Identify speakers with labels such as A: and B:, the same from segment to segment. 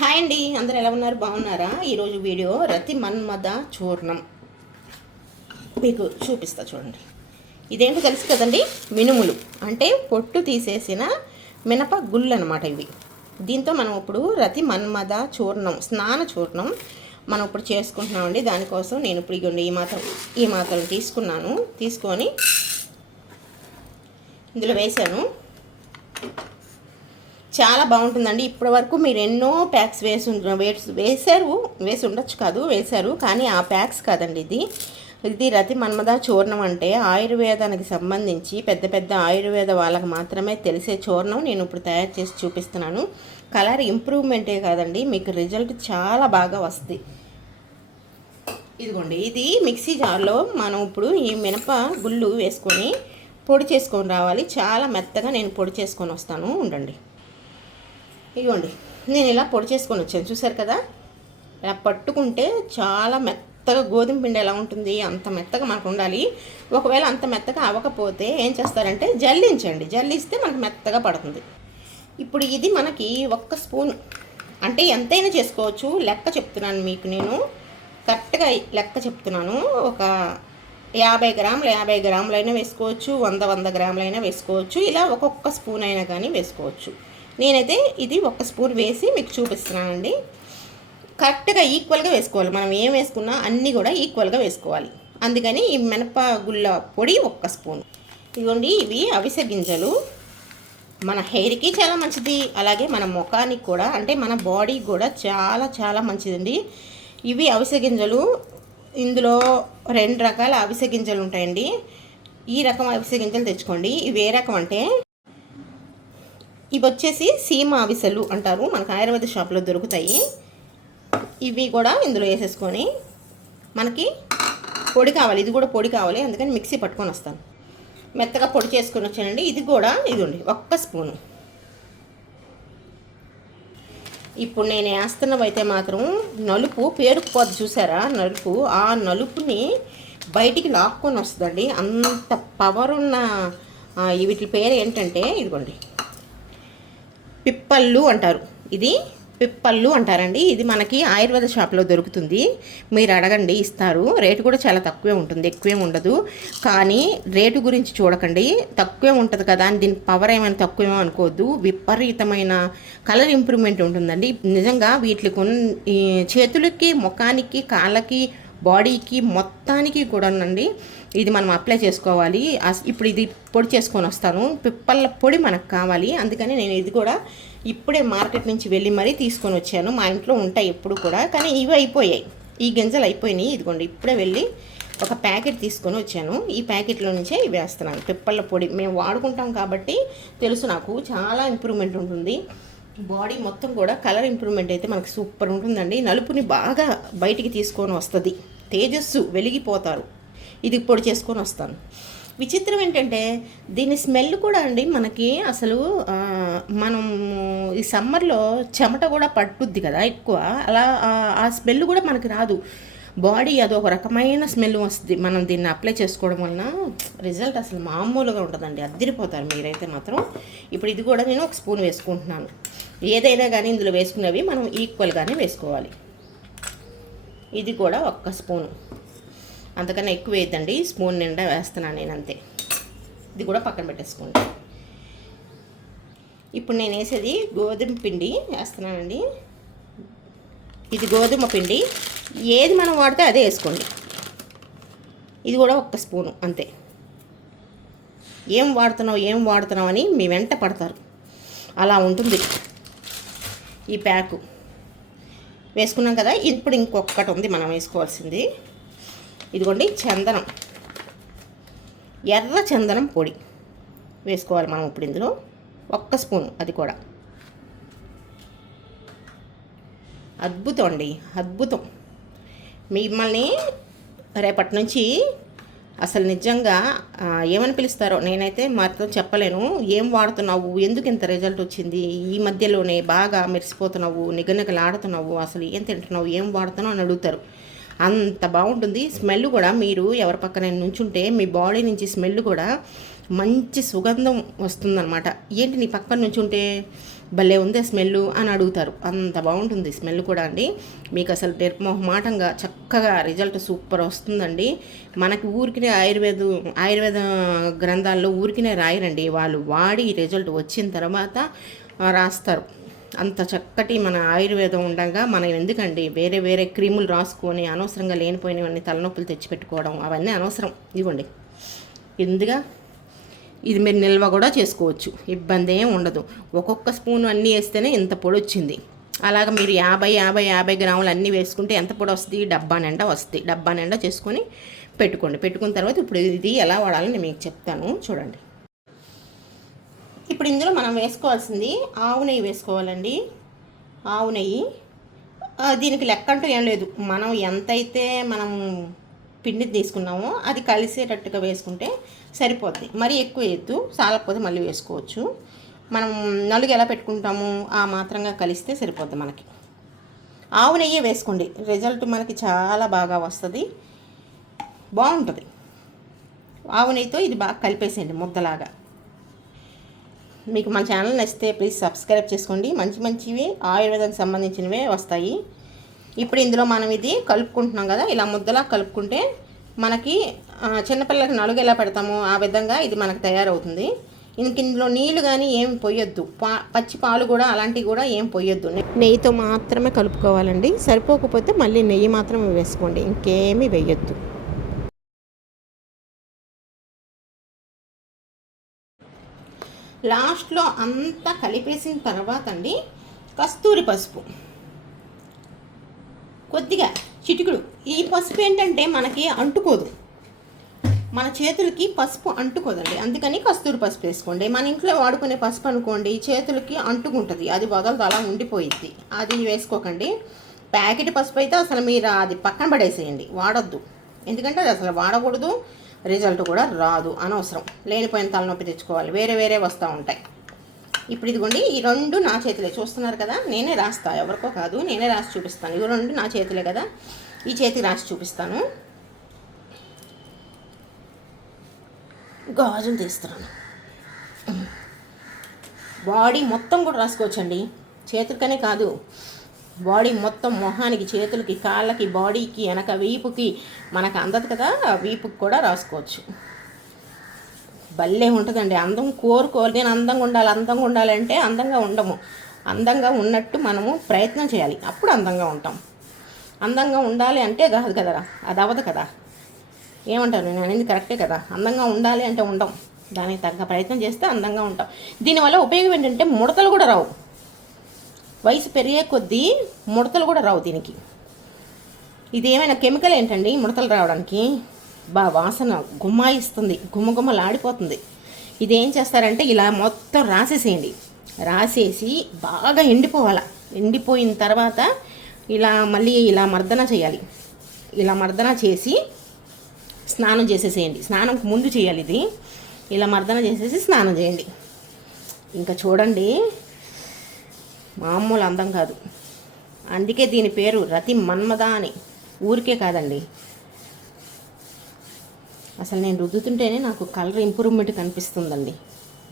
A: Hi అండి అందరు ఎలా ఉన్నారు? బాగున్నారా? ఈరోజు వీడియో రతి మన్మద చూర్ణం. మీకు చూపిస్తా చూడండి. ఇదేంటో తెలుసు కదండి? మినుములు. అంటే పొట్టు తీసేసిన మినప గుళ్ళు అనమాట ఇవి. దీంతో మనం ఇప్పుడు రతి మన్మద చూర్ణం స్నాన చూర్ణం మనం ఇప్పుడు చేసుకుంటున్నామండి. దానికోసం నేను ఇప్పుడు ఇగోండి ఈ మాత్రం ఈ మాత్రం తీసుకున్నాను. తీసుకొని ఇందులో వేసాను చాలా బాగుంటుందండి. ఇప్పటి వరకు మీరు ఎన్నో ప్యాక్స్ వేసి ఉండ- వేశారు వేసి ఉండొచ్చు కాదు వేశారు. కానీ ఆ ప్యాక్స్ కాదండి ఇది. ఇది రతి మన్మద చూర్ణం అంటే ఆయుర్వేదానికి సంబంధించి పెద్ద పెద్ద ఆయుర్వేద వాళ్ళకి మాత్రమే తెలిసే చూర్ణం నేను ఇప్పుడు తయారు చేసి చూపిస్తున్నాను. కలర్ ఇంప్రూవ్మెంటే కాదండి. మీకు రిజల్ట్ చాలా బాగా వస్తుంది. ఇదిగోండి. ఇది మిక్సీ జార్లో మనం ఇప్పుడు ఈ మినప గుళ్ళు వేసుకొని పొడి చేసుకొని రావాలి. చాలా మెత్తగా నేను పొడి చేసుకొని వస్తాను. ఉండండి. ఇదిగోండి నేను ఇలా పొడి చేసుకొని వచ్చాను చూసారు కదా? ఇలా పట్టుకుంటే చాలా మెత్తగా గోధుమ పిండి ఎలా ఉంటుంది అంత మెత్తగా మనకు ఉండాలి. ఒకవేళ అంత మెత్తగా అవ్వకపోతే ఏం చేస్తారంటే జల్లించండి. జల్లిస్తే మనకు మెత్తగా పడుతుంది. ఇప్పుడు ఇది మనకి ఒక్క స్పూన్ అంటే ఎంతైనా చేసుకోవచ్చు లెక్క చెప్తున్నాను మీకు నేను. కరెక్ట్గా లెక్క చెప్తున్నాను. ఒక యాభై గ్రాములు యాభై గ్రాములైనా వేసుకోవచ్చు వంద వంద గ్రాములైనా వేసుకోవచ్చు. ఇలా ఒక్కొక్క స్పూన్ అయినా కానీ వేసుకోవచ్చు. నేనైతే ఇది ఒక స్పూన్ వేసి మీకు చూపిస్తున్నానండి. కరెక్ట్గా ఈక్వల్గా వేసుకోవాలి. మనం ఏం వేసుకున్నా అన్నీ కూడా ఈక్వల్గా వేసుకోవాలి. అందుకని ఈ మినప గుళ్ళ పొడి ఒక్క స్పూన్. ఇదిగోండి ఇవి అవిసె గింజలు. మన హెయిర్కి చాలా మంచిది. అలాగే మన ముఖానికి కూడా అంటే మన బాడీకి కూడా చాలా చాలా మంచిదండి. ఇవి అవిసె గింజలు. ఇందులో రెండు రకాల అవిసె గింజలు ఉంటాయండి. ఈ రకం అవిసె గింజలు తెచ్చుకోండి. ఇవి ఏ రకం అంటే ఇవి వచ్చేసి సీమ ఆవిసలు అంటారు. మనకు ఆయుర్వేద షాప్లో దొరుకుతాయి. ఇవి కూడా ఇందులో వేసేసుకొని మనకి పొడి కావాలి. ఇది కూడా పొడి కావాలి. అందుకని మిక్సీ పట్టుకొని వస్తాను. మెత్తగా పొడి చేసుకొని వచ్చానండి. ఇది కూడా ఇదిగోండి ఒక్క స్పూను. ఇప్పుడు నేను వేస్తున్నవైతే మాత్రం నలుపు పేరుకుపోద్ది చూసారా? నలుపు. ఆ నలుపుని బయటికి లాక్కొని వస్తుందండి. అంత పవర్ ఉన్న వీటి పేరు ఏంటంటే ఇదిగోండి. పిప్పళ్ళు అంటారు. ఇది పిప్పళ్ళు అంటారండి. ఇది మనకి ఆయుర్వేద షాప్లో దొరుకుతుంది. మీరు అడగండి ఇస్తారు. రేటు కూడా చాలా తక్కువే ఉంటుంది ఎక్కువే ఉండదు. కానీ రేటు గురించి చూడకండి. తక్కువే ఉంటుంది కదా అని దీని పవర్ ఏమైనా తక్కువేమో అనుకోవద్దు. విపరీతమైన కలర్ ఇంప్రూవ్మెంట్ ఉంటుందండి. నిజంగా వీటికి చేతులకి ముఖానికి కాళ్ళకి బాడీకి మొత్తానికి కూడానండి ఇది మనం అప్లై చేసుకోవాలి. అస్- ఇప్పుడు ఇది పొడి చేసుకొని వస్తాను. పిప్పల పొడి మనకు కావాలి. అందుకని నేను ఇది కూడా ఇప్పుడే మార్కెట్ నుంచి వెళ్ళి మరీ తీసుకొని వచ్చాను. మా ఇంట్లో ఉంటాయి ఎప్పుడు కూడా కానీ ఇవి అయిపోయాయి. ఈ గింజలు అయిపోయినాయి. ఇదిగోండి ఇప్పుడే వెళ్ళి ఒక ప్యాకెట్ తీసుకొని వచ్చాను. ఈ ప్యాకెట్లో నుంచే ఇవి వేస్తున్నాను. పిప్పల పొడి. మేము వాడుకుంటాం కాబట్టి తెలుసు నాకు చాలా ఇంప్రూవ్మెంట్ ఉంటుంది. బాడీ మొత్తం కూడా కలర్ ఇంప్రూవ్మెంట్ అయితే మనకు సూపర్ ఉంటుందండి. నలుపుని బాగా బయటికి తీసుకొని వస్తుంది. తేజస్సు వెలిగిపోతారు. ఇది పొడి చేసుకొని వస్తాను. విచిత్రం ఏంటంటే దీని స్మెల్ కూడా అండి మనకి అసలు మనం ఈ సమ్మర్లో చెమట కూడా పట్టుద్ది కదా ఎక్కువ. అలా ఆ- స్మెల్ కూడా మనకి రాదు. బాడీ అది ఒక రకమైన స్మెల్ వస్తుంది. మనం దీన్ని అప్లై చేసుకోవడం వలన రిజల్ట్ అసలు మామూలుగా ఉంటుందండి. అద్దరిపోతారు మీరైతే మాత్రం. ఇప్పుడు ఇది కూడా నేను ఒక స్పూన్ వేసుకుంటున్నాను. ఏదైనా కానీ ఇందులో వేసుకునేవి మనం ఈక్వల్గానే వేసుకోవాలి. ఇది కూడా ఒక్క స్పూను. అంతకన్నా ఎక్కువ వేయద్దండి స్పూన్ నిండా వేస్తున్నాను నేను అంతే. ఇది కూడా పక్కన పెట్టేసుకోండి. ఇప్పుడు నేను వేసేది గోధుమ పిండి వేస్తున్నానండి. ఇది గోధుమ పిండి. ఏది మనం వాడితే అదే వేసుకోండి. ఇది కూడా ఒక్క స్పూను అంతే. ఏం వాడుతున్నావు ఏం వాడుతున్నావు అని మీ వెంట పడతారు. అలా ఉంటుంది ఈ ప్యాకు. వేసుకున్నాం కదా ఇప్పుడు ఇంకొకటి ఉంది మనం వేసుకోవాల్సింది. ఇదిగోండి చందనం. ఎర్ర చందనం పొడి వేసుకోవాలి మనం ఇప్పుడు ఇందులో. ఒక్క స్పూన్ అది కూడా. అద్భుతం అండి అద్భుతం. మిమ్మల్ని రేపటి నుంచి అసలు నిజంగా ఏమని పిలుస్తారో నేనైతే మాత్రం చెప్పలేను. ఏం వాడుతున్నావు? ఎందుకు ఇంత రిజల్ట్ వచ్చింది? ఈ మధ్యలోనే బాగా మెరిసిపోతున్నావు నిగనిగలాడుతున్నావు అసలు ఏం తింటున్నావు? ఏం వాడుతున్నావు అని అడుగుతారు. అంత బాగుంటుంది. స్మెల్ కూడా మీరు ఎవరి పక్కన నుంచుంటే మీ బాడీ నుంచి స్మెల్ కూడా మంచి సుగంధం వస్తుందన్నమాట. ఏంటి నీ పక్కన నుంచుంటే భలే ఉంది స్మెల్ అని అడుగుతారు. అంత బాగుంటుంది స్మెల్ కూడా అండి. మీకు అసలు నిర్మోహమాటంగా చక్కగా రిజల్ట్ సూపర్ వస్తుందండి. మనకి ఊరికినే ఆయుర్వేద ఆయుర్వేద గ్రంథాల్లో ఊరికినే రాయరండి. వాళ్ళు వాడి రిజల్ట్ వచ్చిన తర్వాత రాస్తారు. అంత చక్కటి మన ఆయుర్వేదం ఉండగా మనం ఎందుకండి వేరే వేరే క్రీములు రాసుకొని అనవసరంగా లేనిపోయినవన్నీ తలనొప్పులు తెచ్చిపెట్టుకోవడం అవన్నీ అనవసరం. ఇవ్వండి ఎందుగా ఇది మీరు నిల్వ కూడా చేసుకోవచ్చు. ఇబ్బంది ఏం ఉండదు. ఒక్కొక్క స్పూన్ అన్నీ వేస్తేనే ఇంత పొడి వచ్చింది అలాగ మీరు యాభై యాభై యాభై గ్రాములు అన్నీ వేసుకుంటే ఎంత పొడి వస్తుంది డబ్బా నిండా వస్తుంది. డబ్బా నిండా చేసుకొని పెట్టుకోండి. పెట్టుకున్న తర్వాత ఇప్పుడు ఇది ఎలా వాడాలని నేను మీకు చెప్తాను. చూడండి. ఇప్పుడు ఇందులో మనం వేసుకోవాల్సింది ఆవు నెయ్యి వేసుకోవాలండి. ఆవు నెయ్యి. దీనికి లెక్క అంటూ ఏం లేదు. మనం ఎంతైతే మనం పిండి తీసుకున్నామో అది కలిసేటట్టుగా వేసుకుంటే సరిపోద్ది. మరి ఎక్కువ వేయద్దు. చాలకపోతే మళ్ళీ వేసుకోవచ్చు. మనం నలుగు ఎలా పెట్టుకుంటాము? ఆ మాత్రంగా కలిస్తే సరిపోద్ది మనకి. ఆవు నెయ్యి వేసుకోండి. రిజల్ట్ మనకి చాలా బాగా వస్తుంది. బాగుంటుంది. ఆవు నెయ్యితో ఇది బాగా కలిపేసేయండి ముద్దలాగా. మీకు మన ఛానల్ నచ్చితే ప్లీజ్ సబ్స్క్రైబ్ చేసుకోండి. మంచి మంచివి ఆయుర్వేదానికి సంబంధించినవే వస్తాయి. ఇప్పుడు ఇందులో మనం ఇది కలుపుకుంటున్నాం కదా ఇలా ముద్దలా కలుపుకుంటే మనకి చిన్నపిల్లలకి నలుగు ఎలా పెడతామో ఆ విధంగా ఇది మనకు తయారవుతుంది. ఇంక ఇందులో నీళ్ళు కానీ ఏం పొయ్యొద్దు పా పచ్చి పాలు కూడా అలాంటివి కూడా ఏం పొయ్యొద్దు నెయ్యితో మాత్రమే కలుపుకోవాలండి. సరిపోకపోతే మళ్ళీ నెయ్యి మాత్రమే వేసుకోండి. ఇంకేమీ వేయొద్దు. లాస్ట్లో అంతా కలిపేసిన తర్వాత అండి కస్తూరి పసుపు. కొద్దిగా చిటికుడు. ఈ పసుపు ఏంటంటే మనకి అంటుకోదు. మన చేతులకి పసుపు అంటుకోదండి. అందుకని కస్తూరి పసుపు వేసుకోండి. మన ఇంట్లో వాడుకునే పసుపు అనుకోండి చేతులకి అంటుకుంటుంది. అది వదలదు అలా ఉండిపోయిద్ది. అది వేసుకోకండి. ప్యాకెట్ పసుపు అయితే అసలు మీరు అది పక్కన పడేసేయండి. వాడొద్దు. ఎందుకంటే అది అసలు వాడకూడదు. రిజల్ట్ కూడా రాదు అనవసరం. లేనిపోయిన తలనొప్పి తెచ్చుకోవాలి. వేరే వేరే వస్తూ ఉంటాయి. ఇప్పుడు ఇదిగోండి ఈ రెండు నా చేతిలే. చూస్తున్నారు కదా నేనే రాస్తా. ఎవరికో కాదు నేనే రాసి చూపిస్తాను. ఇవి రెండు నా చేతిలే కదా ఈ చేతికి రాసి చూపిస్తాను. గాజులు తీస్తున్నాను. బాడీ మొత్తం కూడా రాసుకోవచ్చండి. చేతులకనే కాదు. బాడీ మొత్తం మొహానికి చేతులకి కాళ్ళకి బాడీకి వెనక వీపుకి మనకు అందదు కదా వీపుకి కూడా రాసుకోవచ్చు. భలే ఉంటుందండి. అందం కోరుకోవాలి. నేను అందంగా ఉండాలి అందంగా ఉండాలంటే అందంగా ఉండము. అందంగా ఉన్నట్టు మనము ప్రయత్నం చేయాలి. అప్పుడు అందంగా ఉంటాం. అందంగా ఉండాలి అంటే కాదు కదరా అది అవ్వదు కదా. ఏమంటారు? నేను అనేది కరెక్టే కదా. అందంగా ఉండాలి అంటే ఉండం. దానికి తగ్గ ప్రయత్నం చేస్తే అందంగా ఉంటాం. దీనివల్ల ఉపయోగం ఏంటంటే ముడతలు కూడా రావు. వయసు పెరిగే కొద్దీ ముడతలు కూడా రావు దీనికి. ఇది ఏమైనా కెమికల్ ఏంటండి? ముడతలు రావడానికి బా వాసన గుమ్మాయిస్తుంది గుమ్మగుమ్మలాడిపోతుంది ఇది ఏం చేస్తారంటే ఇలా మొత్తం రాసేసేయండి. రాసేసి బాగా ఎండిపోవాలి. ఎండిపోయిన తర్వాత ఇలా మళ్ళీ ఇలా మర్దన చేయాలి. ఇలా మర్దన చేసి స్నానం చేసేసేయండి. స్నానంకు ముందు చేయాలి ఇది. ఇలా మర్దన చేసేసి స్నానం చేయండి. ఇంకా చూడండి మామూలు అందం కాదు. అందుకే దీని పేరు రతి మన్మద అని ఊరికే కాదండి. అసలు నేను రుద్దుతుంటేనే నాకు కలర్ ఇంప్రూవ్మెంట్ కనిపిస్తుందండి.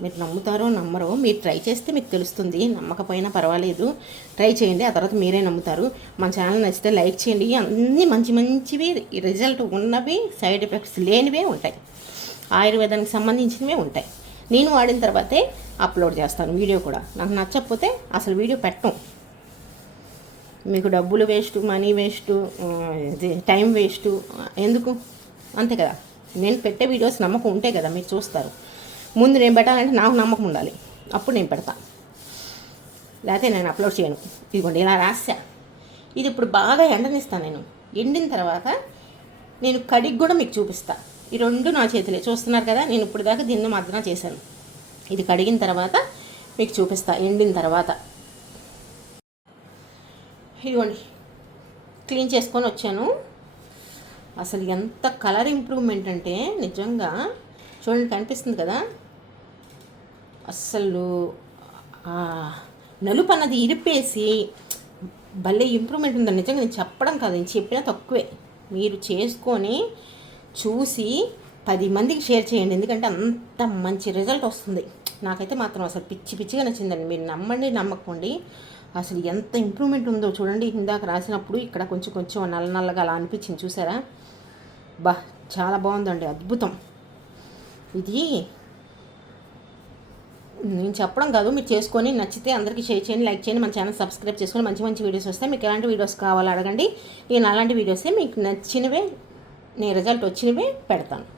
A: మీరు నమ్ముతారో నమ్మరో మీరు ట్రై చేస్తే మీకు తెలుస్తుంది. నమ్మకపోయినా పర్వాలేదు. ట్రై చేయండి. ఆ తర్వాత మీరే నమ్ముతారు. మన ఛానల్ నచ్చితే లైక్ చేయండి. అన్నీ మంచి మంచివి రిజల్ట్ ఉన్నవి సైడ్ ఎఫెక్ట్స్ లేనివే ఉంటాయి. ఆయుర్వేదానికి సంబంధించినవే ఉంటాయి. నేను వాడిన తర్వాతే అప్లోడ్ చేస్తాను వీడియో కూడా. నాకు నచ్చకపోతే అసలు వీడియో పెట్టం మీకు డబ్బులు వేస్ట్ మనీ వేస్ట్ ఇది టైం వేస్ట్ ఎందుకు? అంతే కదా. నేను పెట్టే వీడియోస్ నమ్మకం ఉంటే కదా మీరు చూస్తారు. ముందు నేను పెట్టాలంటే నాకు నమ్మకం ఉండాలి. అప్పుడు నేను పెడతాను లేకపోతే నేను అప్లోడ్ చేయను. ఇదిగోండి ఇలా రాసా ఇది ఇప్పుడు బాగా ఎండనిస్తాను నేను. ఎండిన తర్వాత నేను కడిగి కూడా మీకు చూపిస్తాను ఈ రెండు నా చేతిలే. చూస్తున్నారు కదా నేను ఇప్పుడు దాకా దీన్ని మద్దన చేశాను. ఇది కడిగిన తర్వాత మీకు చూపిస్తా ఎండిన తర్వాత. ఇదిగోండి క్లీన్ చేసుకొని వచ్చాను. అసలు ఎంత కలర్ ఇంప్రూవ్మెంట్ అంటే నిజంగా చూడండి కనిపిస్తుంది కదా? అస్సలు నలుపు అన్నది ఇరిపేసి భలే ఇంప్రూవ్మెంట్ ఉందని నిజంగా నేను చెప్పడం కాదు నేను చెప్పినా తక్కువే. మీరు చేసుకొని చూసి పది మందికి షేర్ చేయండి. ఎందుకంటే అంత మంచి రిజల్ట్ వస్తుంది. నాకైతే మాత్రం అసలు పిచ్చి పిచ్చిగా నచ్చిందండి. మీరు నమ్మండి నమ్మకండి. అసలు ఎంత ఇంప్రూవ్మెంట్ ఉందో చూడండి. ఇందాక రాసినప్పుడు ఇక్కడ కొంచెం కొంచెం నల్ల నల్లగా అలా అనిపించింది. చూసారా? బా చాలా బాగుందండి. అద్భుతం. ఇది నేను చెప్పడం కాదు. మీరు చేసుకొని నచ్చితే అందరికీ షేర్ చేయండి లైక్ చేయండి మన ఛానల్ సబ్స్క్రైబ్ చేసుకొని మంచి మంచి వీడియోస్ వస్తాయి. మీకు ఎలాంటి వీడియోస్ కావాలో అడగండి. నేను అలాంటి వీడియోసే మీకు నచ్చినవే నేను రిజల్ట్ వచ్చినవే పెడతాను.